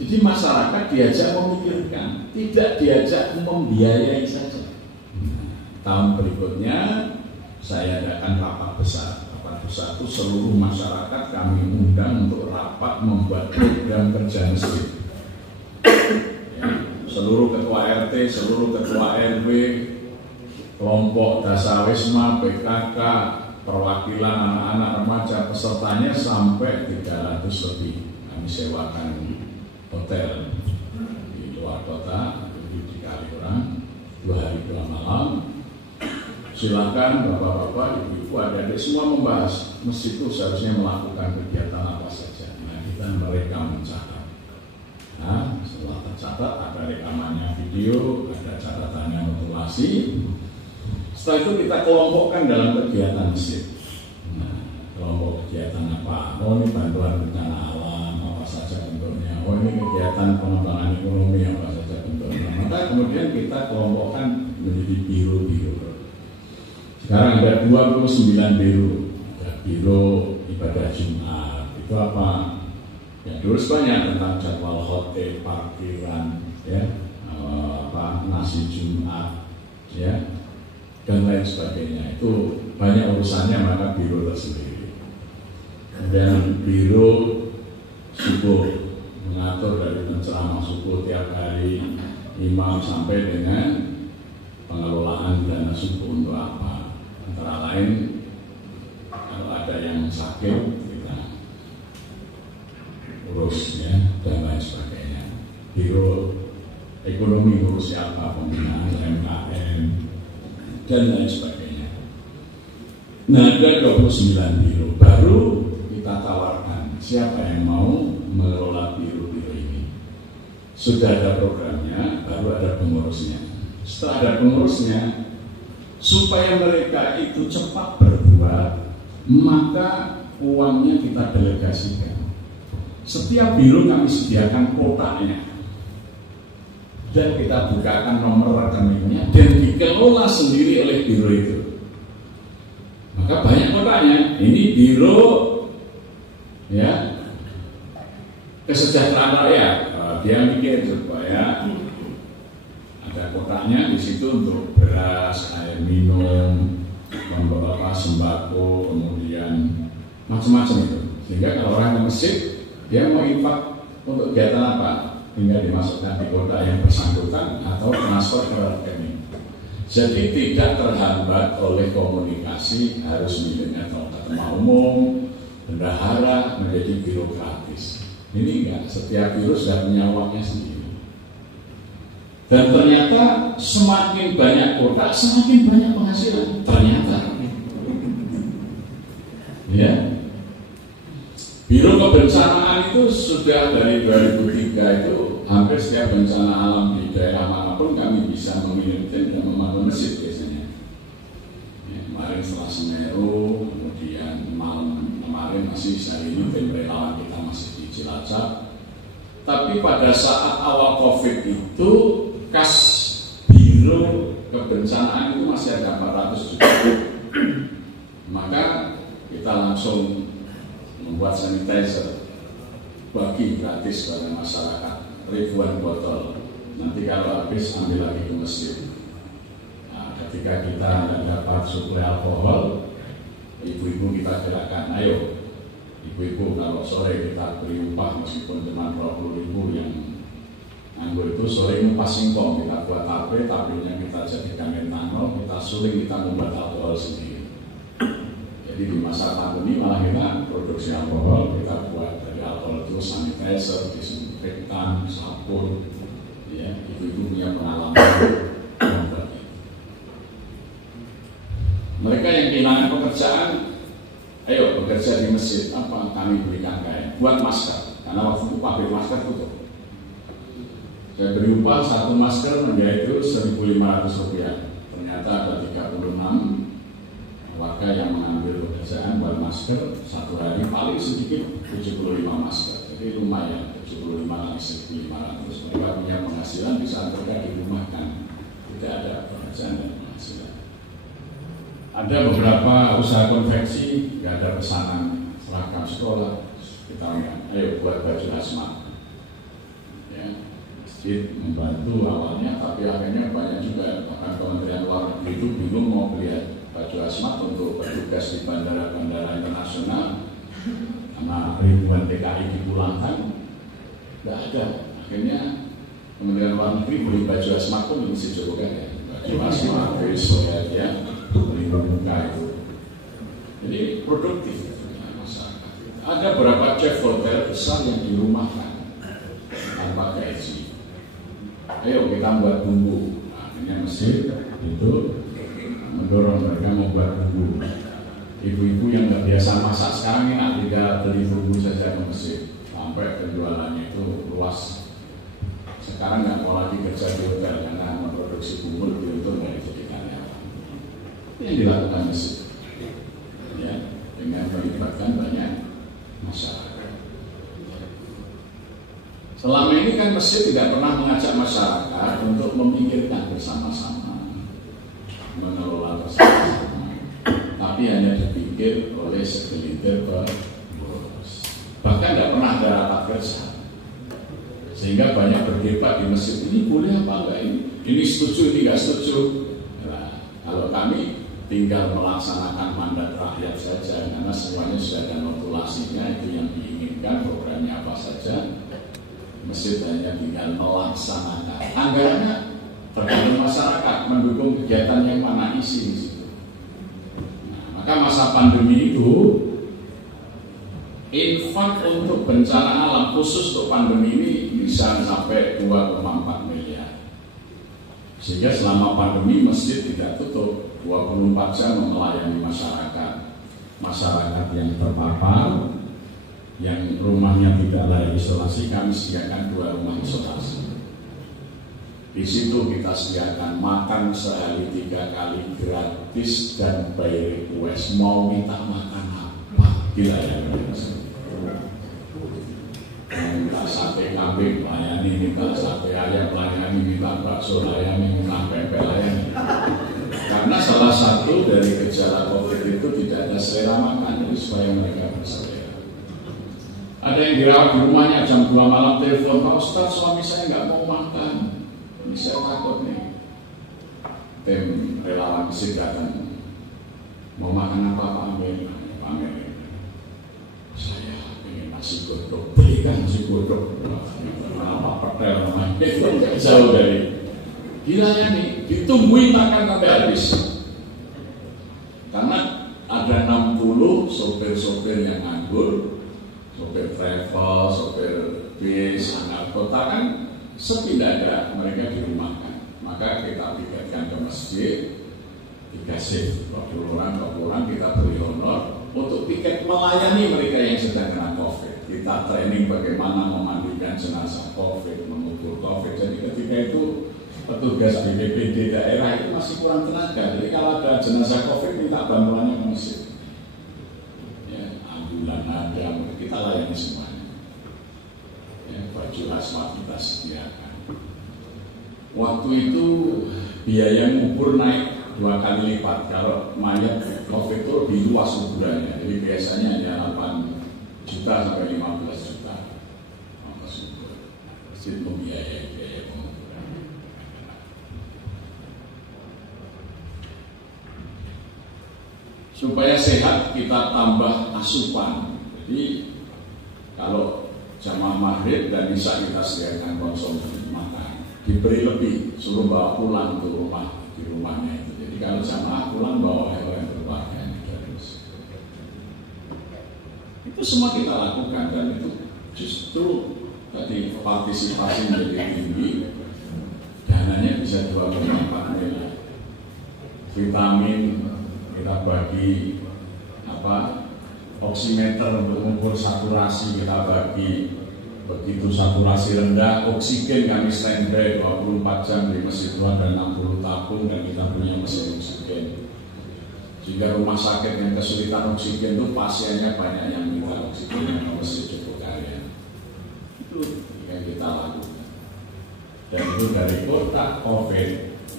Jadi masyarakat diajak memikirkan, tidak diajak membiayai saja. Tahun berikutnya saya adakan rapat besar. Satu seluruh masyarakat kami undang untuk rapat membuat program kerja masjid. Ya, seluruh ketua RT, seluruh ketua RW, kelompok Dasawisma, PKK, perwakilan anak-anak remaja, pesertanya sampai 300 lebih. Kami sewakan hotel di luar kota, di Kaliurang, 2 hari 2 malam. Silakan bapak-bapak, ibu-ibu, adik-adik semua membahas masjid itu seharusnya melakukan kegiatan apa saja. Nah, kita mereka mencatat. Nah, setelah tercatat ada rekamannya video, ada catatannya notulasi. Setelah itu kita kelompokkan dalam kegiatan masjid. Nah, kelompok kegiatan apa? Oh ini bantuan bencana alam, apa saja bentuknya. Oh ini kegiatan pengembangan ekonomi, apa saja bentuknya. Maka kemudian kita kelompokkan menjadi biro-biro. Sekarang ada 29 biro. Ada biro ibadah Jumat. Itu apa? Ya dulu banyak tentang jadwal hotel, parkiran, ya, nasi Jumat, ya, dan lain sebagainya. Itu banyak urusannya, maka biro tersendiri. Kemudian biro subuh, mengatur dari penceramah subuh tiap hari, imam sampai dengan pengelolaan dana subuh untuk apa. Antara lain kalau ada yang sakit kita urus ya, dan lain sebagainya. Biro ekonomi urus siapa, pembinaan UMKM dan lain sebagainya. Nah ada 29 biro baru kita tawarkan siapa yang mau mengelola biro-biro ini. Sudah ada programnya, baru ada pengurusnya. setelah ada pengurusnya, supaya mereka itu cepat berbuat, maka uangnya kita delegasikan. Setiap biro kami sediakan kotaknya, dan kita bukakan nomor rekeningnya dan dikelola sendiri oleh biro itu. Maka banyak kotaknya. Ini biro ya kesejahteraan rakyat. Dia mikir supaya ada kotaknya di situ untuk beras, air minum, beberapa sembako, kemudian macam-macam itu. Sehingga kalau orang ke masjid, dia mau infak untuk kegiatan apa, tinggal dimasukkan di kotak yang bersangkutan atau transfer ke rekening. Jadi tidak terhambat oleh komunikasi harus miliknya ketua umum, bendahara menjadi birokratis. Ini enggak, setiap biro sudah punya uangnya sendiri. Dan ternyata semakin banyak kotak, semakin banyak penghasilan. Ternyata, ya, biro kebencanaan itu sudah dari 2003 itu hampir setiap bencana alam di daerah manapun kami bisa mengirim tim dan membangun masjid biasanya. Ya, kemarin setelah Semeru, kemudian malam kemarin masih hari ini tim relawan kita masih di Cilacap. Tapi pada saat awal COVID itu kas biro kebencanaan itu masih ada 400 juta. Maka kita langsung membuat sanitizer bagi gratis pada masyarakat, ribuan botol. Nanti kalau habis ambil lagi ke masjid. Nah, ketika kita tidak dapat suplai alkohol, ibu-ibu kita gerakan, ayo ibu-ibu kalau sore kita beri upah meskipun cuma 20.000 yang nganggur itu, sore ngupas singkong, kita buat tape-nya kita jadikan etanol, kita suling, kita membuat alkohol sendiri. Jadi di masa pandemi malah kita produksi alkohol, kita buat dari alkohol itu sanitizer, disinfektan, sabun. Ya, ibu-ibu punya pengalaman. Mereka yang kehilangan pekerjaan, ayo bekerja di masjid, apa kami berikan kain, buat masker, karena waktu itu pabrik masker tutup. Saya beri upah satu masker yaitu Rp1.500. Ternyata ada 36 warga yang mengambil pekerjaan buat masker, satu hari paling sedikit 75 masker. Jadi lumayan, 75 kali 1.500. Mereka punya penghasilan bisa mereka dirumahkan, tidak ada pekerjaan dan penghasilan. Ada beberapa usaha konveksi, nggak ada pesanan seragam sekolah, kita ayo buat baju hazmat. Ya, masjid membantu awalnya, tapi akhirnya banyak juga, bahkan Kementerian Luar Negeri itu bingung mau beli baju hazmat untuk bertugas di bandara-bandara internasional, karena ribuan TKI dipulangkan, tidak ada. Akhirnya Kementerian Luar Negeri beli baju hazmat pun mesti coba kan ya, baju hazmat, besok ya, melindungi muka itu. Jadi produktif masyarakat. Ada beberapa chef hotel besar yang dirumahkan tanpa gaji. Ayo kita buat bumbu. Akhirnya masjid itu mendorong mereka membuat bumbu. Ibu-ibu yang nggak biasa masak sekarang ini tinggal beli bumbu saja ke masjid, sampai penjualannya itu luas. Sekarang nggak mau lagi kerja di hotel karena memproduksi bumbu lebih untung dari sekitarnya. Ini yang dilakukan masjid, ya, dengan melibatkan banyak masyarakat. Selama ini kan masjid tidak pernah mengajak masyarakat untuk memikirkan bersama-sama, mengelola bersama-sama, tapi hanya dipikir oleh segelintir pengurus. Bahkan tidak pernah ada rapat kerja, sehingga banyak berdebat di masjid, ini boleh apa enggak ini setuju, ini enggak setuju. Nah, kalau kami tinggal melaksanakan mandat rakyat saja, karena semuanya sudah ada notulasinya, itu yang diinginkan, programnya apa saja. Masjid hanya tinggal melaksanakan. Anggarannya tergantung masyarakat mendukung kegiatan yang mana isi di situ. Nah, maka masa pandemi itu infak untuk bencana alam khusus untuk pandemi ini bisa sampai 2,4 miliar. Sehingga selama pandemi masjid tidak tutup, 24 jam melayani masyarakat. Masyarakat yang terpapar, yang rumahnya tidak layak isolasi, kami sediakan 2 rumah isolasi. Di situ kita sediakan makan sehari 3 kali gratis dan by request. Mau minta makan apa? Gila ya. Minta sate kambing layani, minta sate ayam layani, minta bakso layani, minta pempek layani. Karena salah satu dari gejala COVID itu tidak ada selera makan, jadi supaya mereka berselera. Ada yang dirawat di rumahnya jam 2 malam telepon, Pak Ustadz suami saya nggak mau makan, ini saya takut nih. Tim relawan kesehatan, mau makan apa Pak Amir? Pak Amir, saya ingin nasi godok, belikan nasi godok. Nama Petel namanya, jauh dari. Gila ya nih, ditungguin makan sampai habis. Karena ada 60 sopir-sopir yang nganggur, sopir travel, sopir bis, anak kota kan sepi ada, mereka dirumahkan. Maka kita pikirkan ke masjid, dikasih 20 orang kita beri honor untuk tiket melayani mereka yang sedang kena COVID. Kita training bagaimana memandikan jenazah COVID, mengukur COVID. Jadi ketika itu petugas BPBD daerah itu masih kurang tenaga. Jadi kalau ada jenazah COVID minta bantuannya ke masjid. Ya, ambulan ada, kita layani semuanya. Ya, baju hazmat kita sediakan. Waktu itu biaya ngubur naik 2 kali lipat. Kalau mayat COVID itu lebih luas kuburannya. Jadi biasanya hanya 8 juta sampai 15 juta. Masih membiayai biaya penguburan. Supaya sehat kita tambah asupan. Jadi kalau jamaah maghrib dan isya kita sediakan konsumsi makan, diberi lebih, suruh bawa pulang ke rumah, di rumahnya itu. Jadi kalau jamaah pulang bawa oleh keluarganya terus. Itu semua kita lakukan dan itu justru tadi partisipasi menjadi tinggi, dananya bisa 2,4 miliar. Vitamin kita bagi oximeter untuk mengukur saturasi kita bagi. Begitu saturasi rendah, oksigen kami standby 24 jam di Masjid Tuhan dan 60 tabung dan kita punya mesin oksigen. Jika rumah sakit yang kesulitan oksigen itu pasiennya banyak yang minta oksigen yang Masjid Jogokaryan. Itu yang kita lakukan. Dan itu dari kotak COVID,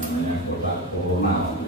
namanya kotak corona.